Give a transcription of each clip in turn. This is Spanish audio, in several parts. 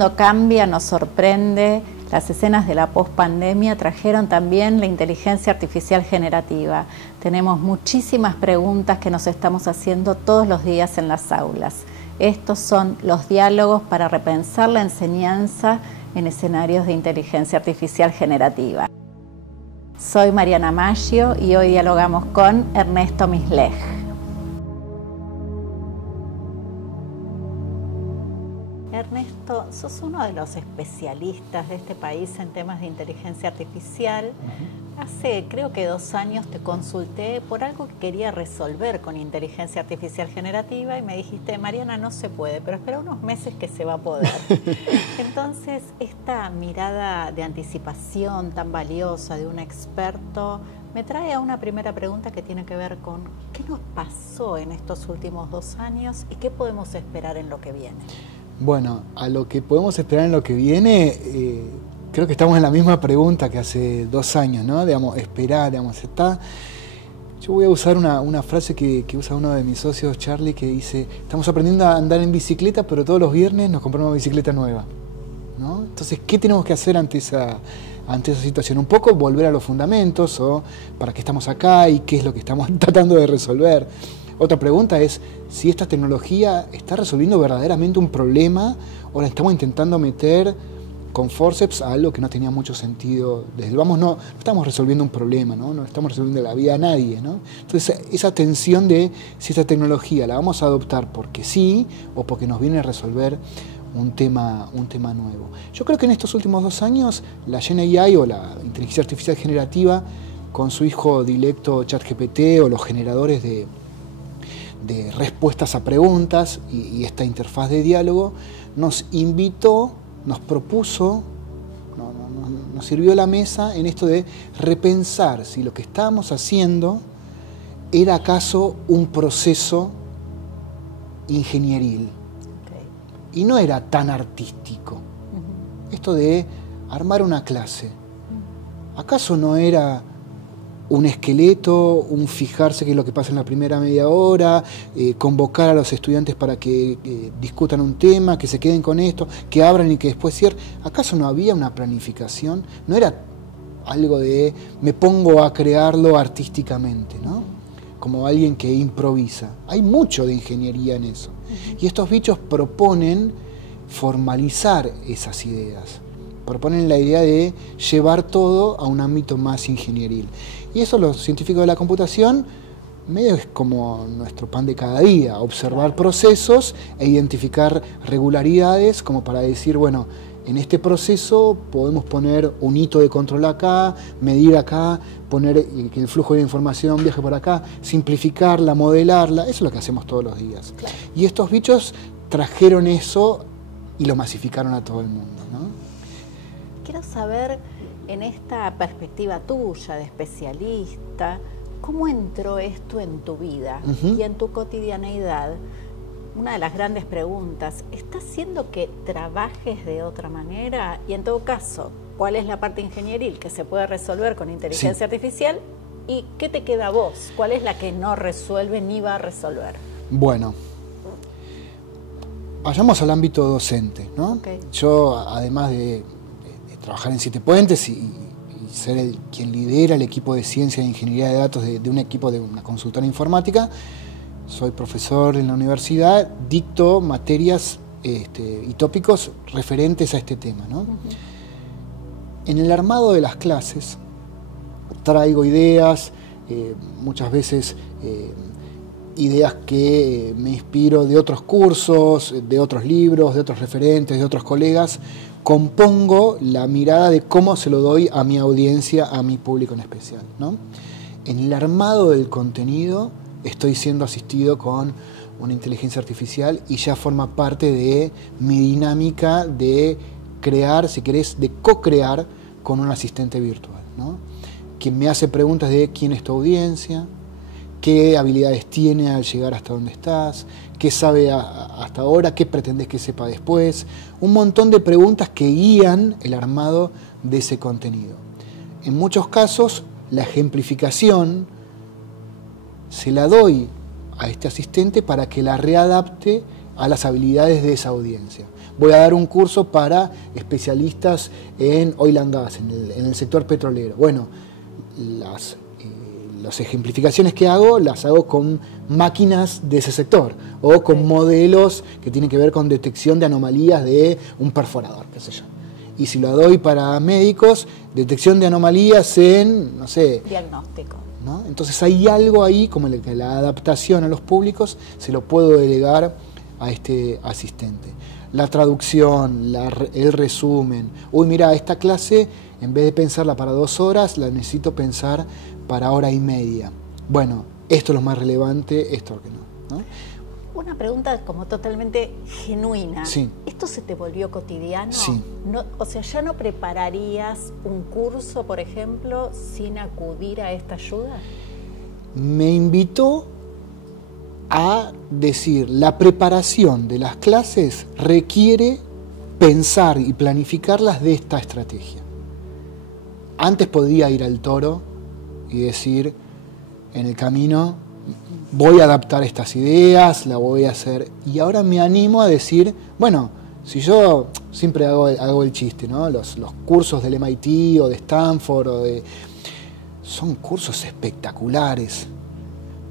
mundo cambia, nos sorprende. Las escenas de la pospandemia trajeron también la inteligencia artificial generativa. Tenemos muchísimas preguntas que nos estamos haciendo todos los días en las aulas. Estos son los diálogos para repensar la enseñanza en escenarios de inteligencia artificial generativa. Soy Mariana Maggio y hoy dialogamos con Ernesto Misleg. Ernesto, sos uno de los especialistas de este país en temas de inteligencia artificial. Hace creo que 2 años te consulté por algo que quería resolver con inteligencia artificial generativa y me dijiste, Mariana, no se puede, pero espera unos meses que se va a poder. Entonces, esta mirada de anticipación tan valiosa de un experto me trae a una primera pregunta que tiene que ver con ¿qué nos pasó en estos últimos 2 años y qué podemos esperar en lo que viene? Bueno, a lo que podemos esperar en lo que viene, creo que estamos en la misma pregunta que hace 2 años, ¿no? Digamos, esperar, digamos, está. Yo voy a usar una frase que usa uno de mis socios, Charlie, que dice, estamos aprendiendo a andar en bicicleta, pero todos los viernes nos compramos una bicicleta nueva, ¿no? Entonces, ¿qué tenemos que hacer ante esa situación? Un poco volver a los fundamentos, o para qué estamos acá y qué es lo que estamos tratando de resolver. Otra pregunta es si esta tecnología está resolviendo verdaderamente un problema o la estamos intentando meter con forceps a algo que no tenía mucho sentido. Desde el vamos no estamos resolviendo un problema, no estamos resolviendo la vida a nadie, ¿no? Entonces esa tensión de si esta tecnología la vamos a adoptar porque sí o porque nos viene a resolver un tema nuevo. Yo creo que en estos últimos 2 años la Gen AI o la inteligencia artificial generativa con su hijo directo ChatGPT o los generadores de respuestas a preguntas y esta interfaz de diálogo nos invitó, nos propuso, nos sirvió la mesa en esto de repensar si lo que estábamos haciendo era acaso un proceso ingenieril y no era tan artístico. Esto de armar una clase, ¿acaso no era un esqueleto, un fijarse qué es lo que pasa en la primera media hora, convocar a los estudiantes para que discutan un tema, que se queden con esto, que abran y que después cierren? ¿Acaso no había una planificación? ¿No era algo de me pongo a crearlo artísticamente, ¿no? Como alguien que improvisa? Hay mucho de ingeniería en eso. Y estos bichos proponen formalizar esas ideas. Proponen la idea de llevar todo a un ámbito más ingenieril. Y eso los científicos de la computación medio es como nuestro pan de cada día, observar procesos e identificar regularidades como para decir, bueno, en este proceso podemos poner un hito de control acá, medir acá, poner que el flujo de información viaje por acá, simplificarla, modelarla, eso es lo que hacemos todos los días. Claro. Y estos bichos trajeron eso y lo masificaron a todo el mundo, ¿no? Quiero saber, en esta perspectiva tuya de especialista, ¿cómo entró esto en tu vida y en tu cotidianeidad? Una de las grandes preguntas, ¿está haciendo que trabajes de otra manera? Y en todo caso, ¿cuál es la parte ingenieril que se puede resolver con inteligencia artificial? ¿Y qué te queda a vos? ¿Cuál es la que no resuelve ni va a resolver? Bueno, vayamos al ámbito docente, ¿no? Yo, además de trabajar en 7 Puentes y ser quien lidera el equipo de ciencia e ingeniería de datos de un equipo de una consultora informática, soy profesor en la universidad, dicto materias y tópicos referentes a este tema, ¿no? En el armado de las clases traigo ideas, muchas veces ideas que me inspiro de otros cursos, de otros libros, de otros referentes, de otros colegas. Compongo la mirada de cómo se lo doy a mi audiencia, a mi público en especial, ¿no? En el armado del contenido estoy siendo asistido con una inteligencia artificial y ya forma parte de mi dinámica de crear, si querés, de co-crear con un asistente virtual, ¿no? Que me hace preguntas de quién es tu audiencia, qué habilidades tiene al llegar hasta donde estás, qué sabe hasta ahora, qué pretendes que sepa después. Un montón de preguntas que guían el armado de ese contenido. En muchos casos, la ejemplificación se la doy a este asistente para que la readapte a las habilidades de esa audiencia. Voy a dar un curso para especialistas en oil and gas, en el sector petrolero. Bueno, las ejemplificaciones que hago, las hago con máquinas de ese sector o con modelos que tienen que ver con detección de anomalías de un perforador, qué sé yo. Y si lo doy para médicos, detección de anomalías en, no sé... diagnóstico. ¿no? Entonces hay algo ahí, como que la adaptación a los públicos, se lo puedo delegar a este asistente. La traducción, el resumen. Uy, mira, esta clase, en vez de pensarla para 2 horas, la necesito pensar para 1 hora y media. Bueno, esto es lo más relevante, esto es lo que no. Una pregunta como totalmente genuina. Sí. ¿Esto se te volvió cotidiano? Sí. No, o sea, ¿ya no prepararías un curso, por ejemplo, sin acudir a esta ayuda? Me invitó a decir, la preparación de las clases requiere pensar y planificarlas de esta estrategia. Antes podía ir al toro y decir, en el camino voy a adaptar estas ideas, la voy a hacer. Y ahora me animo a decir, bueno, si yo siempre hago el chiste, ¿no? Los cursos del MIT o de Stanford son cursos espectaculares,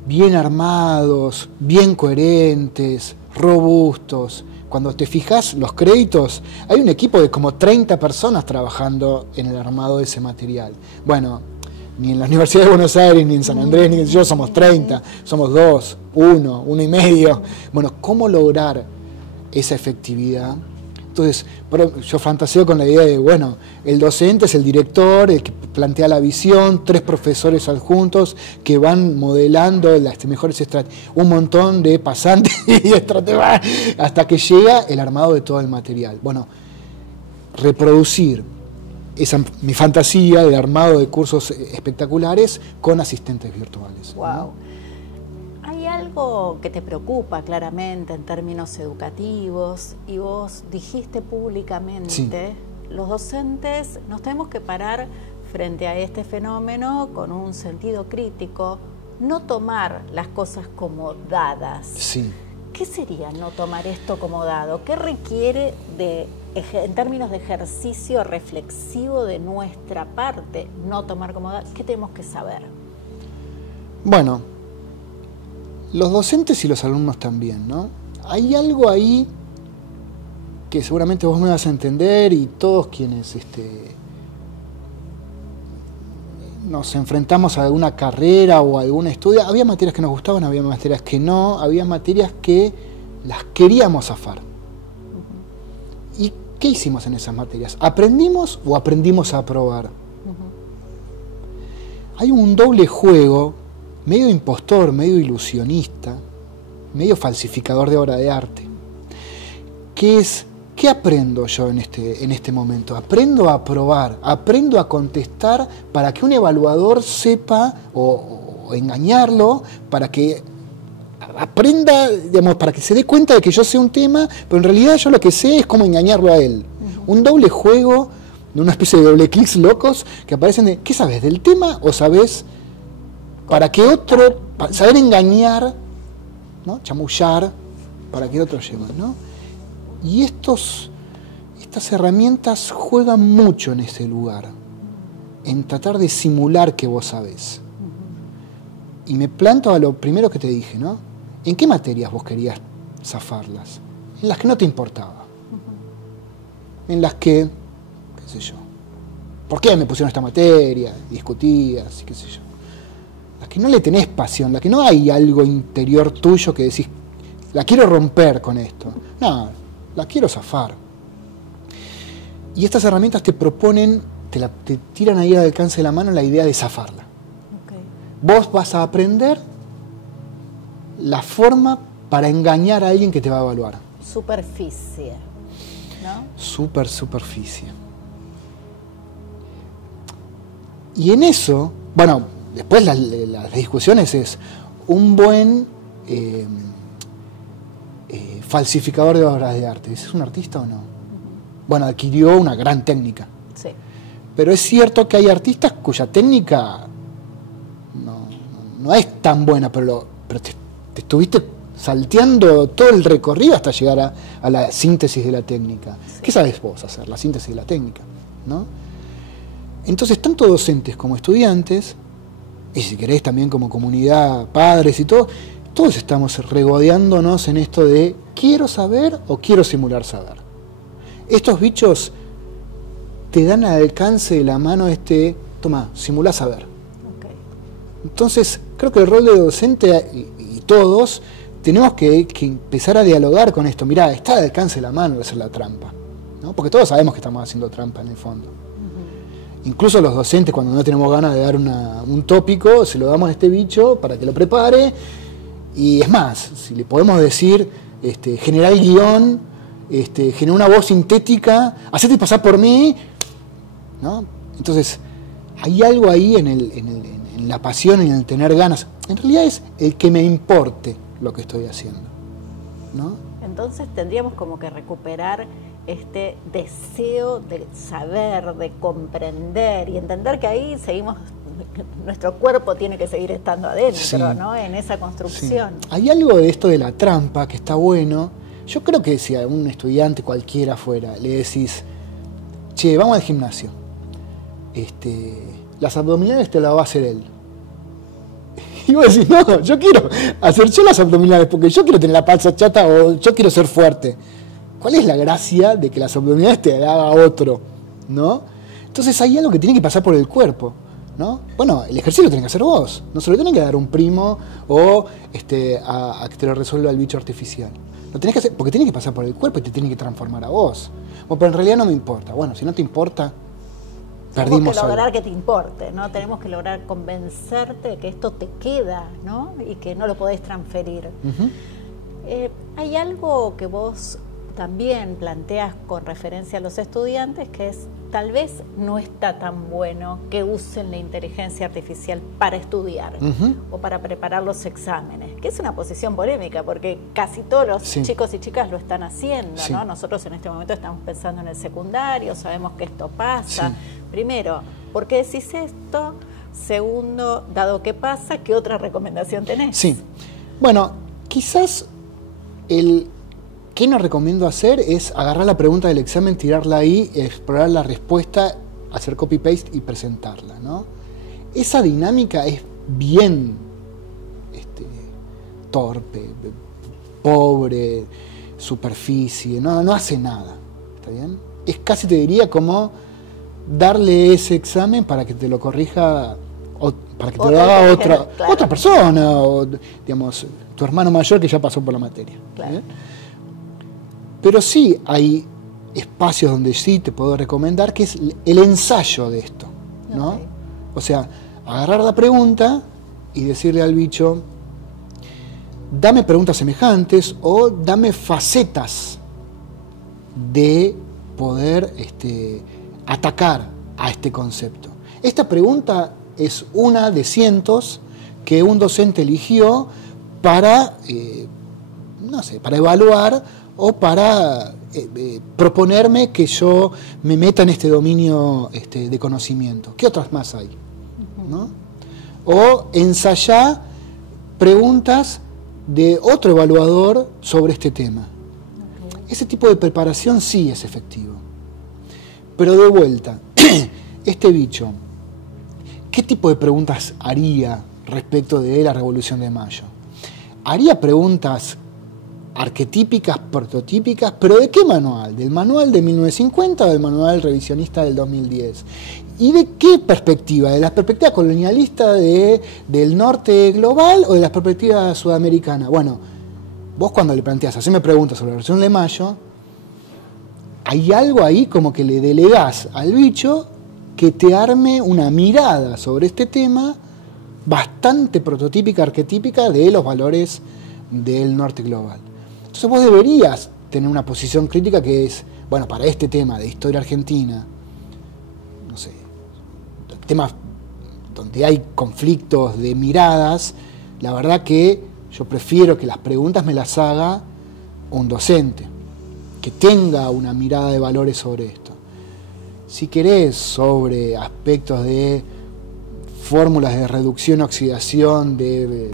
bien armados, bien coherentes, robustos. Cuando te fijas los créditos, hay un equipo de como 30 personas trabajando en el armado de ese material. Bueno, ni en la Universidad de Buenos Aires, ni en San Andrés, ni en yo somos 30, somos 2, 1, 1 y medio. Bueno, ¿cómo lograr esa efectividad? Entonces, yo fantaseo con la idea de, bueno, el docente es el director, el que plantea la visión, 3 profesores adjuntos que van modelando las mejores estrategias, un montón de pasantes y estrategas, hasta que llega el armado de todo el material. Bueno, reproducir mi fantasía de armado de cursos espectaculares con asistentes virtuales. Wow. ¿No? Hay algo que te preocupa claramente en términos educativos y vos dijiste públicamente, sí, los docentes nos tenemos que parar frente a este fenómeno con un sentido crítico, no tomar las cosas como dadas. Sí. ¿Qué sería no tomar esto como dado? ¿Qué requiere en términos de ejercicio reflexivo de nuestra parte no tomar como dado? ¿Qué tenemos que saber? Bueno, los docentes y los alumnos también, ¿no? Hay algo ahí que seguramente vos me vas a entender y todos quienes nos enfrentamos a alguna carrera o a algún estudio, había materias que nos gustaban, había materias que no, había materias que las queríamos zafar. ¿Y qué hicimos en esas materias? ¿Aprendimos o aprendimos a aprobar? Hay un doble juego, medio impostor, medio ilusionista, medio falsificador de obra de arte, que es, ¿qué aprendo yo en este momento? Aprendo a aprobar, aprendo a contestar para que un evaluador sepa o engañarlo, para que aprenda, digamos, para que se dé cuenta de que yo sé un tema, pero en realidad yo lo que sé es cómo engañarlo a él. Un doble juego, una especie de doble clics locos que aparecen de, ¿qué sabes del tema o sabes para que otro, saber engañar, ¿no? Chamullar, para que otro lleve, ¿no? Y estas herramientas juegan mucho en ese lugar, en tratar de simular que vos sabés. Y me planto a lo primero que te dije, ¿no? ¿En qué materias vos querías zafarlas? En las que no te importaba. En las que, qué sé yo, ¿por qué me pusieron esta materia? Discutías, qué sé yo. Las que no le tenés pasión, las que no hay algo interior tuyo que decís, la quiero romper con esto. No, la quiero zafar. Y estas herramientas te proponen, te tiran ahí al alcance de la mano la idea de zafarla. Okay. Vos vas a aprender la forma para engañar a alguien que te va a evaluar. Superficie, ¿no? Superficie. Y en eso, bueno, después las discusiones es un buen falsificador de obras de arte. ¿Es un artista o no? Bueno, adquirió una gran técnica. Sí. Pero es cierto que hay artistas cuya técnica no es tan buena, pero te estuviste salteando todo el recorrido hasta llegar a la síntesis de la técnica. Sí. ¿Qué sabes vos hacer? La síntesis de la técnica, ¿no? Entonces, tanto docentes como estudiantes, y si querés también como comunidad, padres y todo, todos estamos regodeándonos en esto de quiero saber o quiero simular saber. Estos bichos te dan al alcance de la mano toma, simulá saber. Okay. Entonces, creo que el rol de docente y todos tenemos que empezar a dialogar con esto. Mirá, está al alcance de la mano de hacer la trampa, ¿no? Porque todos sabemos que estamos haciendo trampa en el fondo. Incluso los docentes, cuando no tenemos ganas de dar un tópico, se lo damos a este bicho para que lo prepare. Y es más, si le podemos decir, generar el guión, generar una voz sintética, hacete pasar por mí, ¿no? Entonces, hay algo ahí en la pasión, en el tener ganas. En realidad es el que me importe lo que estoy haciendo, ¿no? Entonces tendríamos como que recuperar este deseo de saber, de comprender y entender que ahí seguimos, nuestro cuerpo tiene que seguir estando adentro, sí, ¿no? En esa construcción. Sí. Hay algo de esto de la trampa que está bueno. Yo creo que si a un estudiante cualquiera fuera le decís, che, vamos al gimnasio, las abdominales te las va a hacer él. Y vos decís, no, yo quiero hacer yo las abdominales porque yo quiero tener la panza chata o yo quiero ser fuerte. ¿Cuál es la gracia de que las abdominales te haga otro, ¿no? Entonces hay algo que tiene que pasar por el cuerpo, ¿no? Bueno, el ejercicio lo tenés que hacer vos, no se lo tenés que dar a un primo o a que te lo resuelva el bicho artificial. Lo tenés que hacer porque tiene que pasar por el cuerpo y te tiene que transformar a vos. Bueno, pero en realidad no me importa. Bueno, si no te importa, perdimos algo. Tenemos que lograr que te importe, ¿no? Tenemos que lograr convencerte de que esto te queda, ¿no? Y que no lo podés transferir. Hay algo que vos también planteas con referencia a los estudiantes, que es tal vez no está tan bueno que usen la inteligencia artificial para estudiar o para preparar los exámenes, que es una posición polémica porque casi todos los chicos y chicas lo están haciendo, ¿no? Nosotros en este momento estamos pensando en el secundario, sabemos que esto pasa. Primero, ¿por qué decís esto? Segundo, dado que pasa, ¿qué otra recomendación tenés? Sí, bueno, quizás ¿qué nos recomiendo hacer? Es agarrar la pregunta del examen, tirarla ahí, explorar la respuesta, hacer copy-paste y presentarla, ¿no? Esa dinámica es bien torpe, pobre, superficie, no hace nada, ¿está bien? Es casi, te diría, como darle ese examen para que te lo corrija, o para que te lo haga otra persona, o digamos, tu hermano mayor que ya pasó por la materia. Claro. Pero sí hay espacios donde sí te puedo recomendar, que es el ensayo de esto, ¿no? Okay. O sea, agarrar la pregunta y decirle al bicho, dame preguntas semejantes o dame facetas de poder atacar a este concepto. Esta pregunta es una de cientos que un docente eligió para, no sé, para evaluar o para proponerme que yo me meta en este dominio de conocimiento. ¿Qué otras más hay? ¿No? O ensayar preguntas de otro evaluador sobre este tema. Ese tipo de preparación sí es efectivo. Pero de vuelta, este bicho, ¿qué tipo de preguntas haría respecto de la Revolución de Mayo? ¿Haría preguntas arquetípicas, prototípicas, pero ¿de qué manual? ¿Del manual de 1950 o del manual revisionista del 2010? ¿Y de qué perspectiva? ¿De la perspectiva colonialista del norte global o de la perspectiva sudamericana? Bueno, vos cuando le planteás, haceme preguntas sobre la Revolución de Mayo, hay algo ahí como que le delegás al bicho que te arme una mirada sobre este tema bastante prototípica, arquetípica de los valores del norte global. Entonces vos deberías tener una posición crítica que es, bueno, para este tema de historia argentina, no sé, temas donde hay conflictos de miradas, la verdad que yo prefiero que las preguntas me las haga un docente, que tenga una mirada de valores sobre esto. Si querés sobre aspectos de fórmulas de reducción, oxidación, de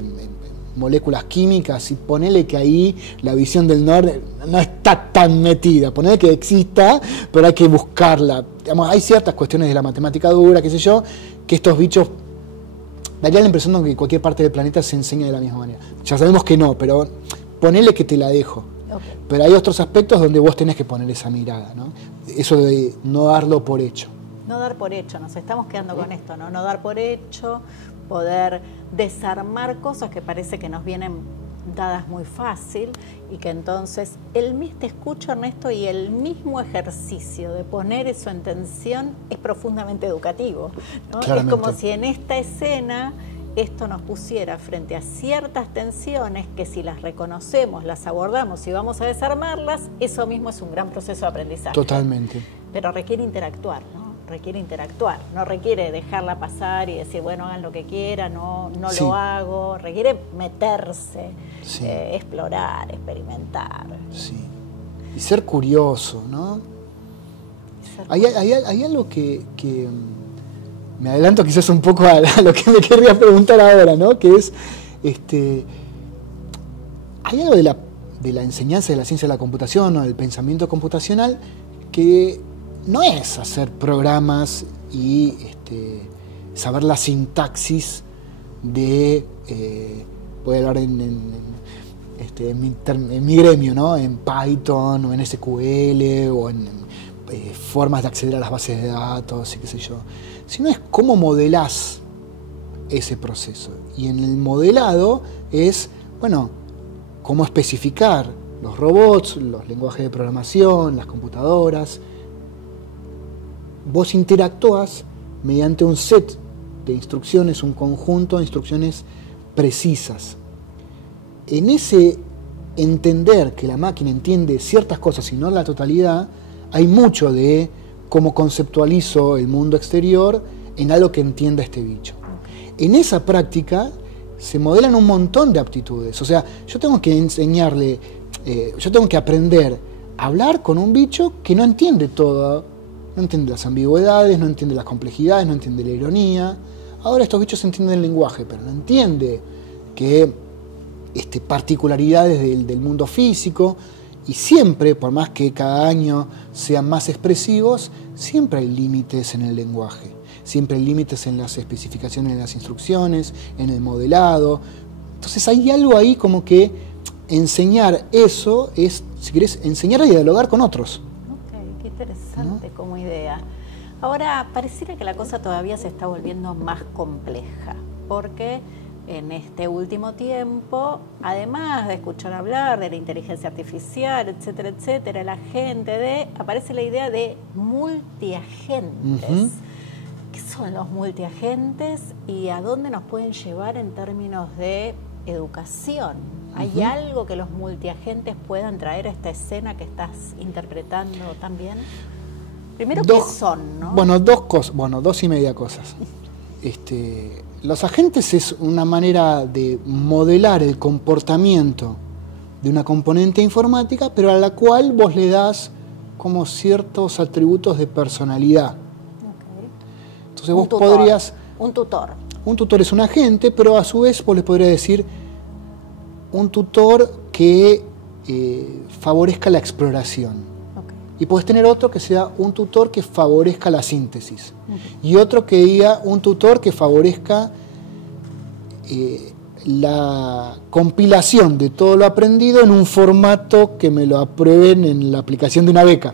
moléculas químicas, y ponele que ahí la visión del norte no está tan metida, ponele que exista, pero hay que buscarla. Digamos, hay ciertas cuestiones de la matemática dura, qué sé yo, que estos bichos daría la impresión de que cualquier parte del planeta se enseña de la misma manera. Ya sabemos que no, pero ponele que te la dejo. Okay. Pero hay otros aspectos donde vos tenés que poner esa mirada, ¿no? Eso de no darlo por hecho. No dar por hecho, nos estamos quedando con esto, ¿no? No dar por hecho, poder desarmar cosas que parece que nos vienen dadas muy fácil, y que entonces te escucho, Ernesto, y el mismo ejercicio de poner eso en tensión es profundamente educativo, ¿no? Es como si en esta escena esto nos pusiera frente a ciertas tensiones que, si las reconocemos, las abordamos y vamos a desarmarlas, eso mismo es un gran proceso de aprendizaje. Totalmente. Pero requiere interactuar, ¿no? Requiere interactuar, no requiere dejarla pasar y decir, bueno, hagan lo que quieran, no sí. Lo hago, requiere meterse, sí. Explorar, experimentar. Sí. Y ser curioso, ¿no? Hay algo que me adelanto quizás un poco a lo que me querría preguntar ahora, ¿no? Que es, hay algo de la enseñanza de la ciencia de la computación o del pensamiento computacional que no es hacer programas y saber la sintaxis de, voy a hablar en mi gremio, ¿no? En Python o en SQL o en formas de acceder a las bases de datos y qué sé yo, sino es cómo modelás ese proceso. Y en el modelado es, bueno, cómo especificar los robots, los lenguajes de programación, las computadoras. Vos interactúas mediante un set de instrucciones, un conjunto de instrucciones precisas. En ese entender que la máquina entiende ciertas cosas y no la totalidad, hay mucho de cómo conceptualizo el mundo exterior en algo que entienda este bicho. En esa práctica se modelan un montón de aptitudes. O sea, yo tengo que enseñarle, yo tengo que aprender a hablar con un bicho que no entiende todo. No entiende las ambigüedades, no entiende las complejidades, no entiende la ironía. Ahora estos bichos entienden el lenguaje, pero no entiende que particularidades del mundo físico. Y siempre, por más que cada año sean más expresivos, siempre hay límites en el lenguaje. Siempre hay límites en las especificaciones de las instrucciones, en el modelado. Entonces hay algo ahí como que enseñar eso es, si querés, enseñar a dialogar con otros. Qué interesante, ¿no? Como idea. Ahora, pareciera que la cosa todavía se está volviendo más compleja, porque en este último tiempo, además de escuchar hablar de la inteligencia artificial, etcétera, etcétera, aparece la idea de multiagentes. ¿Qué son los multiagentes y a dónde nos pueden llevar en términos de educación? ¿Hay algo que los multiagentes puedan traer a esta escena que estás interpretando también? Primero, ¿qué son, no? Bueno, dos y media cosas. Los agentes es una manera de modelar el comportamiento de una componente informática, pero a la cual vos le das como ciertos atributos de personalidad. Okay. Entonces vos podrías... Un tutor. Un tutor es un agente, pero a su vez vos le podrías decir un tutor que favorezca la exploración. Okay. Y podés tener otro que sea un tutor que favorezca la síntesis. Y otro que diga un tutor que favorezca la compilación de todo lo aprendido en un formato que me lo aprueben en la aplicación de una beca.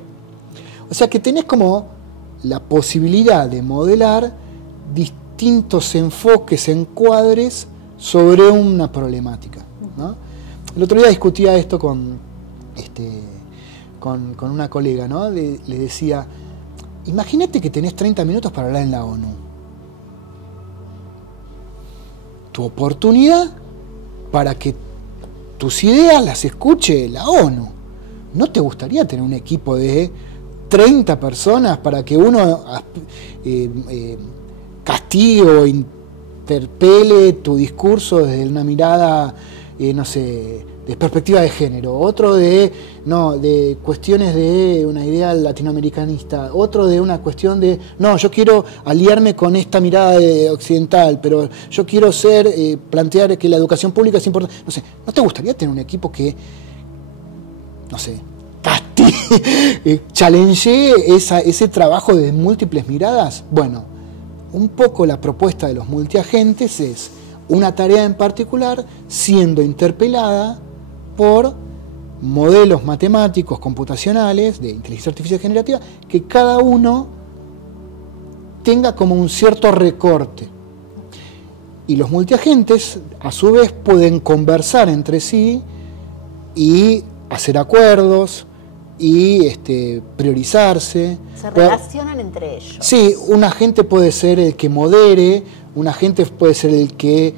O sea que tenés como la posibilidad de modelar distintos enfoques, encuadres sobre una problemática, ¿no? El otro día discutía esto con una colega, ¿no? Le decía, imagínate que tenés 30 minutos para hablar en la ONU. Tu oportunidad para que tus ideas las escuche la ONU. ¿No te gustaría tener un equipo de 30 personas para que uno castigue o interpele tu discurso desde una mirada, perspectiva de género, otro de cuestiones de una idea latinoamericanista, otro de una cuestión de, no, yo quiero aliarme con esta mirada occidental, pero yo quiero plantear que la educación pública es importante. No sé, ¿no te gustaría tener un equipo que, no sé, challenge ese trabajo de múltiples miradas? Bueno, un poco la propuesta de los multiagentes es una tarea en particular siendo interpelada por modelos matemáticos computacionales de inteligencia artificial generativa que cada uno tenga como un cierto recorte. Y los multiagentes, a su vez, pueden conversar entre sí y hacer acuerdos y priorizarse. Se relacionan entre ellos. Sí, un agente puede ser el que modere, un agente puede ser el que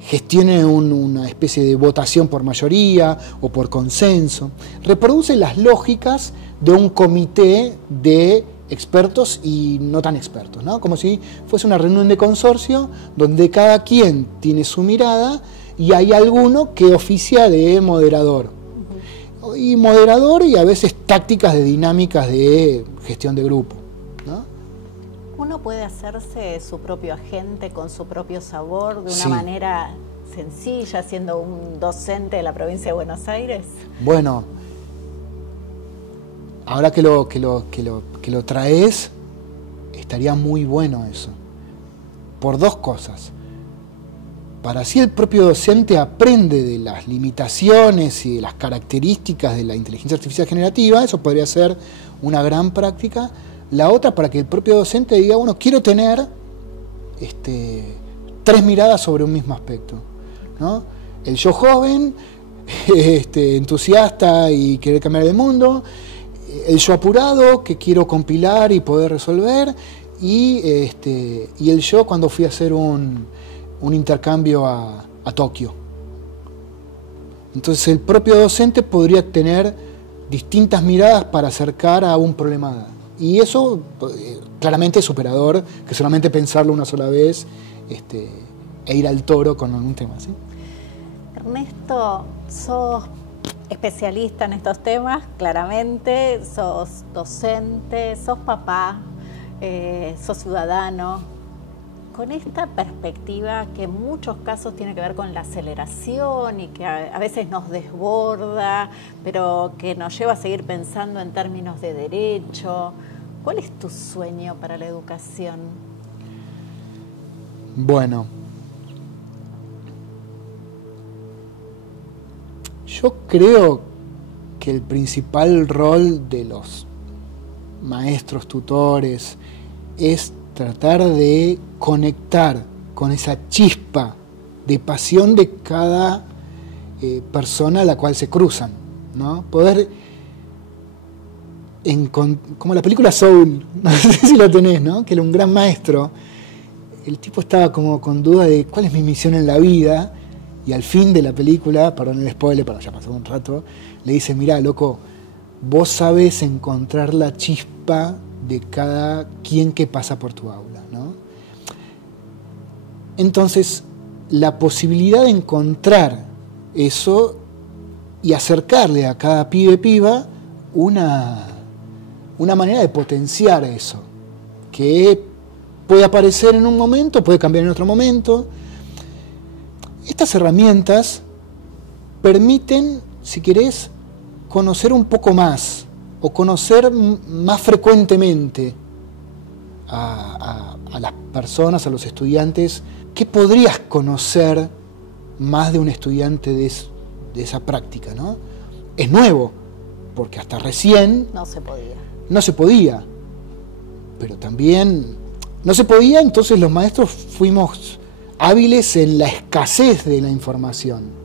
gestione una especie de votación por mayoría o por consenso. Reproduce las lógicas de un comité de expertos y no tan expertos, ¿no? Como si fuese una reunión de consorcio donde cada quien tiene su mirada y hay alguno que oficia de moderador. Y moderador y a veces tácticas de dinámicas de gestión de grupo, ¿no? ¿Uno puede hacerse su propio agente con su propio sabor de una Sí. manera sencilla, siendo un docente de la provincia de Buenos Aires? Bueno, ahora que lo traes, estaría muy bueno eso. Por dos cosas. Para así el propio docente aprende de las limitaciones y de las características de la inteligencia artificial generativa, eso podría ser una gran práctica. La otra, para que el propio docente diga, bueno, quiero tener 3 miradas sobre un mismo aspecto, ¿no? El yo joven, entusiasta y querer cambiar el mundo, el yo apurado, que quiero compilar y poder resolver, y el yo cuando fui a hacer un intercambio a Tokio. Entonces el propio docente podría tener distintas miradas para acercar a un problema dado. Y eso claramente es superador que solamente pensarlo una sola vez e ir al toro con algún tema, ¿sí? Ernesto, sos especialista en estos temas, claramente, sos docente, sos papá, sos ciudadano. Con esta perspectiva que en muchos casos tiene que ver con la aceleración y que a veces nos desborda, pero que nos lleva a seguir pensando en términos de derecho, ¿cuál es tu sueño para la educación? Bueno, yo creo que el principal rol de los maestros, tutores, es tratar de conectar con esa chispa de pasión de cada persona a la cual se cruzan, ¿no? Poder, como la película Soul, no sé si lo tenés, ¿no? Que era un gran maestro, el tipo estaba como con duda de cuál es mi misión en la vida, y al fin de la película, perdón el spoiler, pero ya pasó un rato, le dice, mirá, loco, vos sabés encontrar la chispa de cada quien que pasa por tu aula, ¿no? Entonces, la posibilidad de encontrar eso y acercarle a cada pibe piba una manera de potenciar eso, que puede aparecer en un momento, puede cambiar en otro momento. Estas herramientas permiten, si querés, conocer un poco más o conocer más frecuentemente a las personas, a los estudiantes. ¿Qué podrías conocer más de un estudiante de esa práctica, ¿no? Es nuevo, porque hasta recién No se podía. no se podía, pero también no se podía, entonces los maestros fuimos hábiles en la escasez de la información.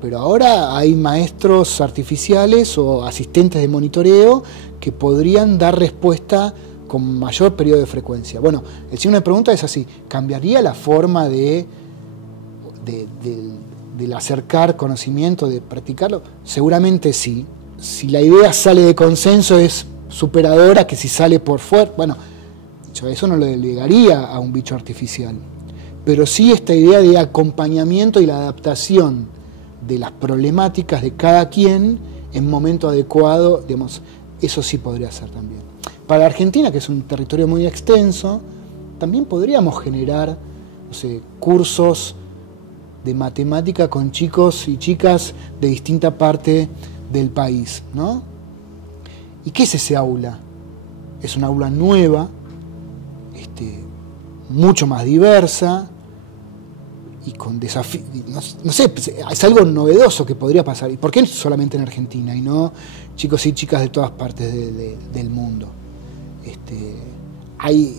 Pero ahora hay maestros artificiales o asistentes de monitoreo que podrían dar respuesta con mayor periodo de frecuencia. Bueno, el signo de pregunta es así, ¿cambiaría la forma del acercar conocimiento, de practicarlo? Seguramente sí. Si la idea sale de consenso es superadora que si sale por fuera. Bueno, yo eso no lo delegaría a un bicho artificial. pero sí esta idea de acompañamiento y la adaptación de las problemáticas de cada quien en momento adecuado, digamos, eso sí podría ser también. Para Argentina, que es un territorio muy extenso, también podríamos generar, no sé, cursos de matemática con chicos y chicas de distinta parte del país, ¿no? ¿Y qué es ese aula? Es una aula nueva, mucho más diversa y con desafíos, no sé, es algo novedoso que podría pasar. ¿Y por qué solamente en Argentina y no chicos y chicas de todas partes del mundo?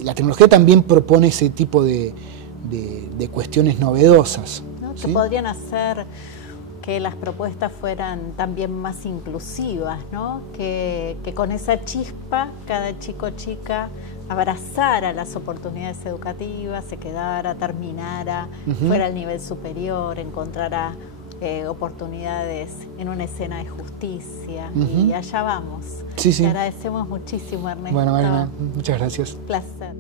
La tecnología también propone ese tipo de cuestiones novedosas, ¿no? ¿sí? Que podrían hacer que las propuestas fueran también más inclusivas, ¿no? Que con esa chispa cada chico o chica abrazara las oportunidades educativas, se quedara, terminara, fuera al nivel superior, encontrara oportunidades en una escena de justicia, y allá vamos. Sí, sí. Te agradecemos muchísimo, Ernesto. Bueno, muchas gracias. Un placer.